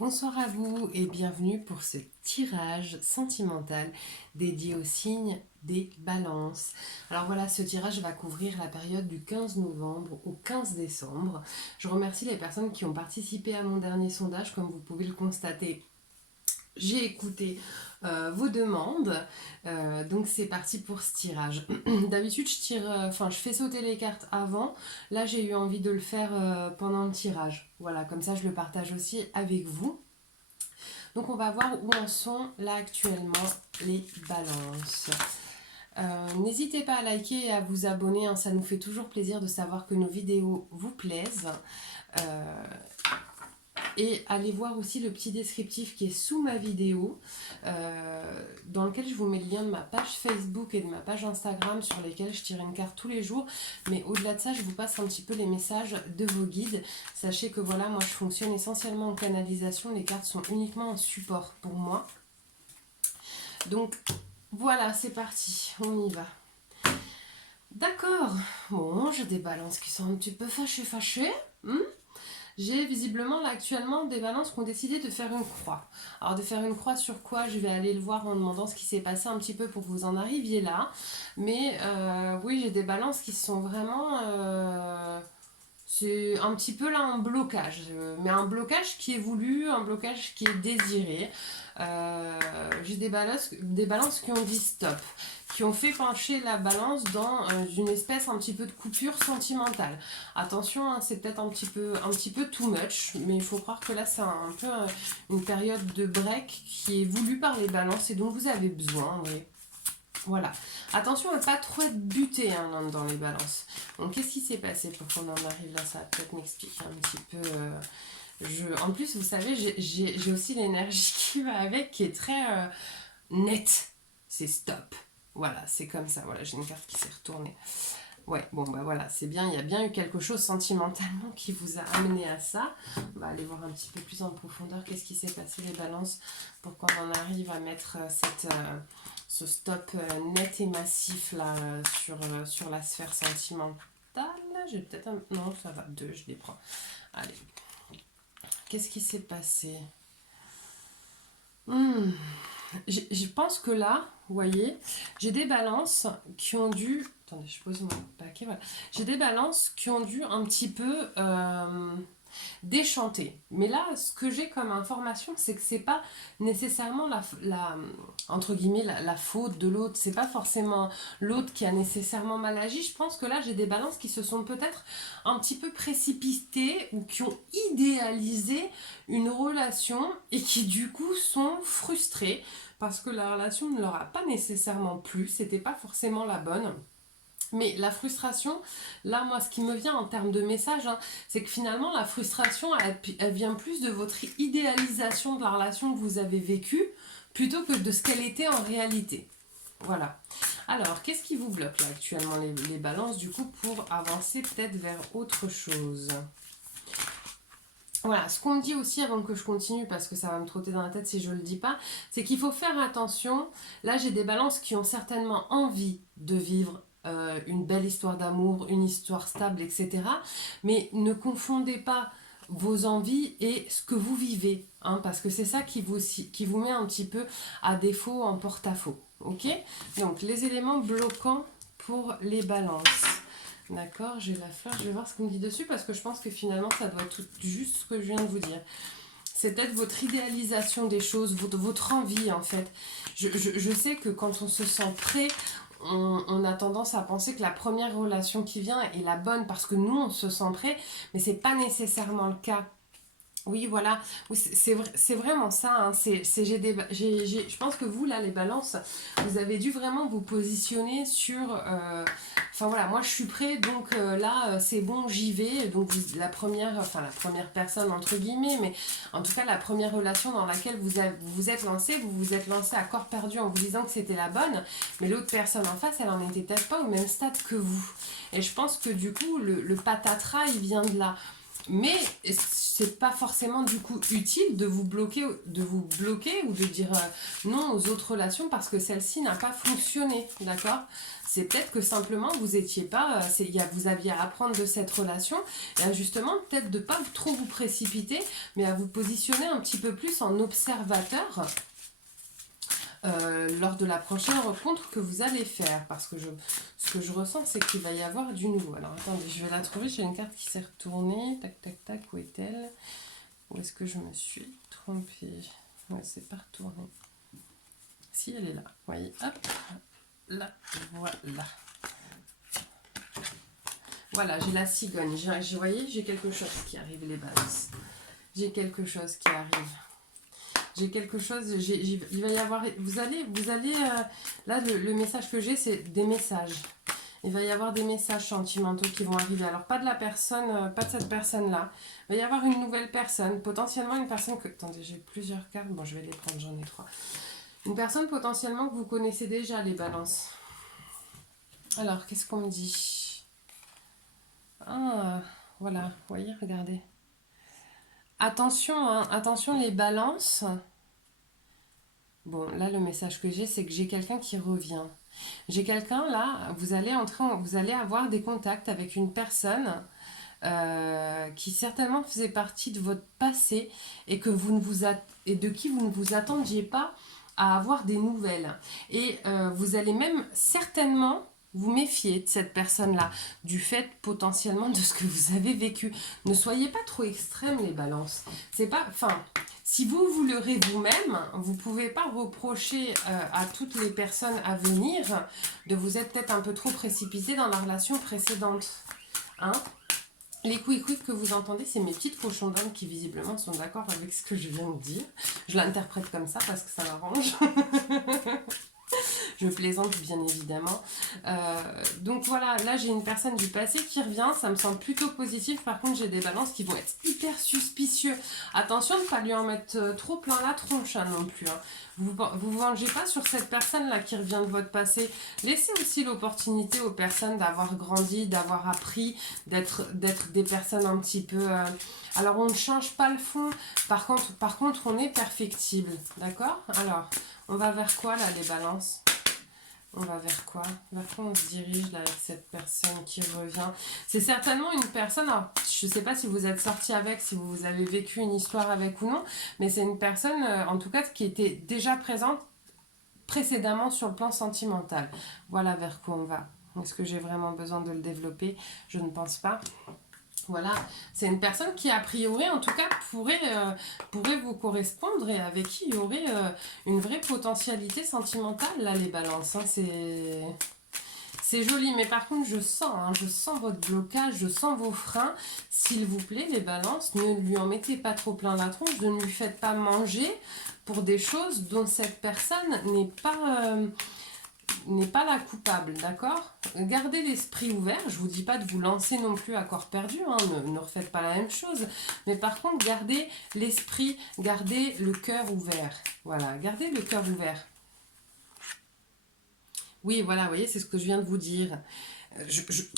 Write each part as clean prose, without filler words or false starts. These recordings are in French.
Bonsoir à vous et bienvenue pour ce tirage sentimental dédié au signe des balances. Alors voilà, ce tirage va couvrir la période du 15 novembre au 15 décembre. Je remercie les personnes qui ont participé à mon dernier sondage. Comme vous pouvez le constater, j'ai écouté vos demandes, donc c'est parti pour ce tirage. D'habitude, je fais sauter les cartes avant. Là, j'ai eu envie de le faire pendant le tirage. Voilà, comme ça, je le partage aussi avec vous. Donc on va voir où en sont là actuellement les balances. N'hésitez pas à liker et à vous abonner, hein, ça nous fait toujours plaisir de savoir que nos vidéos vous plaisent. Euh, et allez voir aussi le petit descriptif qui est sous ma vidéo, dans lequel je vous mets le lien de ma page Facebook et de ma page Instagram sur lesquelles je tire une carte tous les jours. Mais au-delà de ça, je vous passe un petit peu les messages de vos guides. Sachez que voilà, moi je fonctionne essentiellement en canalisation, les cartes sont uniquement en support pour moi. Donc voilà, c'est parti, on y va. D'accord, bon, j'ai des balances qui sont un petit peu fâchées. J'ai visiblement là actuellement des balances qui ont décidé de faire une croix. Alors de faire une croix sur quoi? Je vais aller le voir en demandant ce qui s'est passé un petit peu pour que vous en arriviez là. Mais oui, j'ai des balances qui sont vraiment... c'est un petit peu là un blocage, mais un blocage qui est voulu, un blocage qui est désiré. J'ai des balances qui ont dit stop, qui ont fait pencher la balance dans une espèce un petit peu de coupure sentimentale. Attention, hein, c'est peut-être un petit peu too much, mais il faut croire que là c'est un peu une période de break qui est voulue par les balances et dont vous avez besoin. Oui. Voilà. Attention à ne pas trop être buté hein, dans les balances. Donc qu'est-ce qui s'est passé pour qu'on en arrive là? Ça va peut-être m'expliquer un petit peu. En plus, vous savez, j'ai aussi l'énergie qui va avec, qui est très nette. C'est stop. Voilà, c'est comme ça. Voilà, j'ai une carte qui s'est retournée. Ouais, bon bah voilà, c'est bien, il y a bien eu quelque chose sentimentalement qui vous a amené à ça. On va aller voir un petit peu plus en profondeur qu'est-ce qui s'est passé les balances pour qu'on en arrive à mettre ce stop net et massif là sur la sphère sentimentale. J'ai peut-être un... Non, ça va, deux, je les prends. Allez, qu'est-ce qui s'est passé? Hmm. Je pense que là, vous voyez, j'ai des balances qui ont dû... Attendez, je pose mon paquet, voilà. J'ai des balances qui ont dû un petit peu déchanter. Mais là, ce que j'ai comme information, c'est que c'est pas nécessairement entre guillemets, la faute de l'autre. C'est pas forcément l'autre qui a nécessairement mal agi. Je pense que là, j'ai des balances qui se sont peut-être un petit peu précipitées ou qui ont idéalisé une relation et qui du coup sont frustrées parce que la relation ne leur a pas nécessairement plu. C'était pas forcément la bonne. Mais la frustration, là, moi, ce qui me vient en termes de message, hein, c'est que finalement, la frustration, elle vient plus de votre idéalisation de la relation que vous avez vécue, plutôt que de ce qu'elle était en réalité. Voilà. Alors, qu'est-ce qui vous bloque là actuellement les balances, du coup, pour avancer peut-être vers autre chose? Voilà, ce qu'on me dit aussi avant que je continue, parce que ça va me trotter dans la tête si je ne le dis pas, c'est qu'il faut faire attention. Là, j'ai des balances qui ont certainement envie de vivre une belle histoire d'amour, une histoire stable, etc. Mais ne confondez pas vos envies et ce que vous vivez, hein, parce que c'est ça qui vous met un petit peu à défaut, en porte-à-faux. Ok? Donc, les éléments bloquants pour les balances. D'accord, j'ai la fleur, je vais voir ce qu'on me dit dessus parce que je pense que finalement ça doit être juste ce que je viens de vous dire. C'est peut-être votre idéalisation des choses, votre envie en fait. Je sais que quand on se sent prêt, on a tendance à penser que la première relation qui vient est la bonne parce que nous on se sent prêt, mais c'est pas nécessairement le cas. Oui, voilà, oui, c'est vraiment ça. Hein. Je pense que vous, là, les balances, vous avez dû vraiment vous positionner sur... Enfin voilà, moi je suis prêt, donc là, c'est bon, j'y vais. Donc la première personne, entre guillemets, mais en tout cas, la première relation dans laquelle vous êtes lancé, vous vous êtes lancé à corps perdu en vous disant que c'était la bonne, mais l'autre personne en face, elle en était peut-être pas au même stade que vous. Et je pense que du coup, le patatras, il vient de là. Mais c'est pas forcément du coup utile de vous bloquer ou de dire non aux autres relations parce que celle-ci n'a pas fonctionné, d'accord? C'est peut-être que simplement vous étiez pas, vous aviez à apprendre de cette relation et justement peut-être de pas trop vous précipiter, mais à vous positionner un petit peu plus en observateur lors de la prochaine rencontre que vous allez faire. Parce que ce que je ressens, c'est qu'il va y avoir du nouveau. Alors attendez, je vais la trouver. J'ai une carte qui s'est retournée. Tac, tac, tac. Où est-elle? Où est-ce que je me suis trompée? Ouais, c'est pas retourné. Si, elle est là. Vous voyez, hop. Là, voilà. Voilà, j'ai la cigogne. Vous voyez, j'ai quelque chose qui arrive, les balances. J'ai quelque chose qui arrive. J'ai quelque chose, il va y avoir, vous allez là le message que j'ai c'est des messages. Il va y avoir des messages sentimentaux qui vont arriver. Alors pas de la personne, pas de cette personne-là. Il va y avoir une nouvelle personne, potentiellement une personne que... Attendez, j'ai plusieurs cartes, bon je vais les prendre, j'en ai 3. Une personne potentiellement que vous connaissez déjà, les balances. Alors, qu'est-ce qu'on me dit? Ah, voilà, vous voyez, regardez. Attention, hein, attention les balances. Bon, là, le message que j'ai, c'est que j'ai quelqu'un qui revient. J'ai quelqu'un, là, vous allez avoir des contacts avec une personne qui certainement faisait partie de votre passé et, et de qui vous ne vous attendiez pas à avoir des nouvelles. Et vous allez même certainement vous méfier de cette personne-là, du fait potentiellement de ce que vous avez vécu. Ne soyez pas trop extrêmes, les balances. C'est pas... Enfin, si vous vous leurrez vous-même, vous ne pouvez pas reprocher à toutes les personnes à venir de vous être peut-être un peu trop précipité dans la relation précédente. Hein? Les quick que vous entendez, c'est mes petites cochons d'âme qui visiblement sont d'accord avec ce que je viens de dire. Je l'interprète comme ça parce que ça m'arrange. Je plaisante bien évidemment. Donc voilà, là j'ai une personne du passé qui revient, ça me semble plutôt positif. Par contre j'ai des balances qui vont être hyper suspicieux. Attention de ne pas lui en mettre trop plein la tronche hein, non plus. Hein. Vous vengez pas sur cette personne là qui revient de votre passé. Laissez aussi l'opportunité aux personnes d'avoir grandi, d'avoir appris, d'être des personnes un petit peu... Alors on ne change pas le fond, par contre on est perfectible, d'accord? Alors, on va vers quoi là les balances? On va vers quoi? Vers quoi on se dirige là avec cette personne qui revient? C'est certainement une personne, alors je ne sais pas si vous êtes sorti avec, si vous avez vécu une histoire avec ou non, mais c'est une personne en tout cas qui était déjà présente précédemment sur le plan sentimental. Voilà vers quoi on va. Est-ce que j'ai vraiment besoin de le développer? Je ne pense pas. Voilà, c'est une personne qui a priori en tout cas pourrait vous correspondre et avec qui il y aurait une vraie potentialité sentimentale là les balances. Hein, c'est joli, mais par contre je sens votre blocage, je sens vos freins. S'il vous plaît les balances, ne lui en mettez pas trop plein la tronche, ne lui faites pas manger pour des choses dont cette personne n'est pas la coupable, d'accord? Gardez l'esprit ouvert, je vous dis pas de vous lancer non plus à corps perdu, hein, ne refaites pas la même chose, mais par contre gardez l'esprit, gardez le cœur ouvert, voilà, gardez le cœur ouvert. Oui, voilà, vous voyez, c'est ce que je viens de vous dire.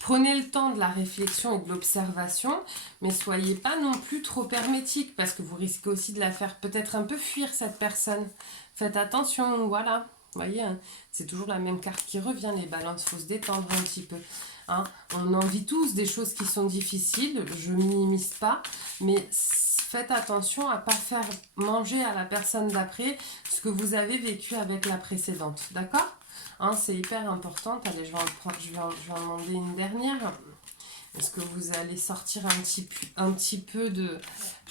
Prenez le temps de la réflexion et de l'observation, mais soyez pas non plus trop hermétique, parce que vous risquez aussi de la faire peut-être un peu fuir cette personne. Faites attention, voilà. Vous voyez, hein, c'est toujours la même carte qui revient, les balances, il faut se détendre un petit peu. Hein. On en vit tous des choses qui sont difficiles, je minimise pas, mais faites attention à ne pas faire manger à la personne d'après ce que vous avez vécu avec la précédente, d'accord? Hein, c'est hyper important. Allez, je vais en demander une dernière. Est-ce que vous allez sortir un petit peu de...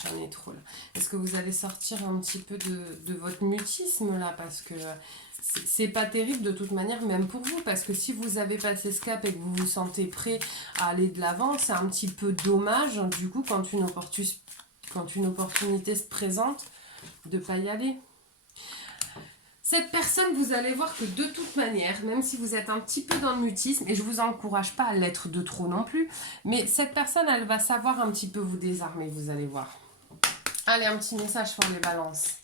J'en ai trop là. Est-ce que vous allez sortir un petit peu de votre mutisme là? Parce que c'est pas terrible de toute manière, même pour vous. Parce que si vous avez passé ce cap et que vous vous sentez prêt à aller de l'avant, c'est un petit peu dommage, du coup, quand une opportunité se présente, de ne pas y aller. Cette personne, vous allez voir que de toute manière, même si vous êtes un petit peu dans le mutisme, et je ne vous encourage pas à l'être de trop non plus, mais cette personne, elle va savoir un petit peu vous désarmer, vous allez voir. Allez, un petit message pour les balances.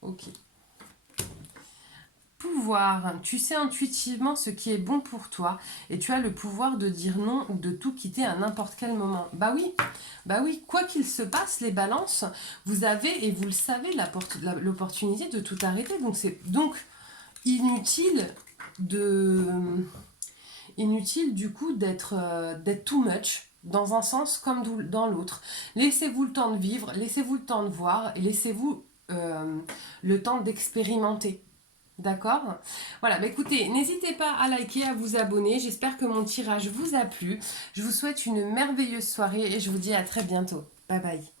Ok. pouvoir, tu sais intuitivement ce qui est bon pour toi et tu as le pouvoir de dire non ou de tout quitter à n'importe quel moment. Bah oui, quoi qu'il se passe, les balances, vous avez, et vous le savez, l'opportunité de tout arrêter. Donc c'est donc inutile de inutile du coup d'être too much dans un sens comme dans l'autre. Laissez-vous le temps de vivre, laissez-vous le temps de voir et laissez-vous le temps d'expérimenter. D'accord? Voilà, bah écoutez, n'hésitez pas à liker, à vous abonner. J'espère que mon tirage vous a plu. Je vous souhaite une merveilleuse soirée et je vous dis à très bientôt. Bye bye.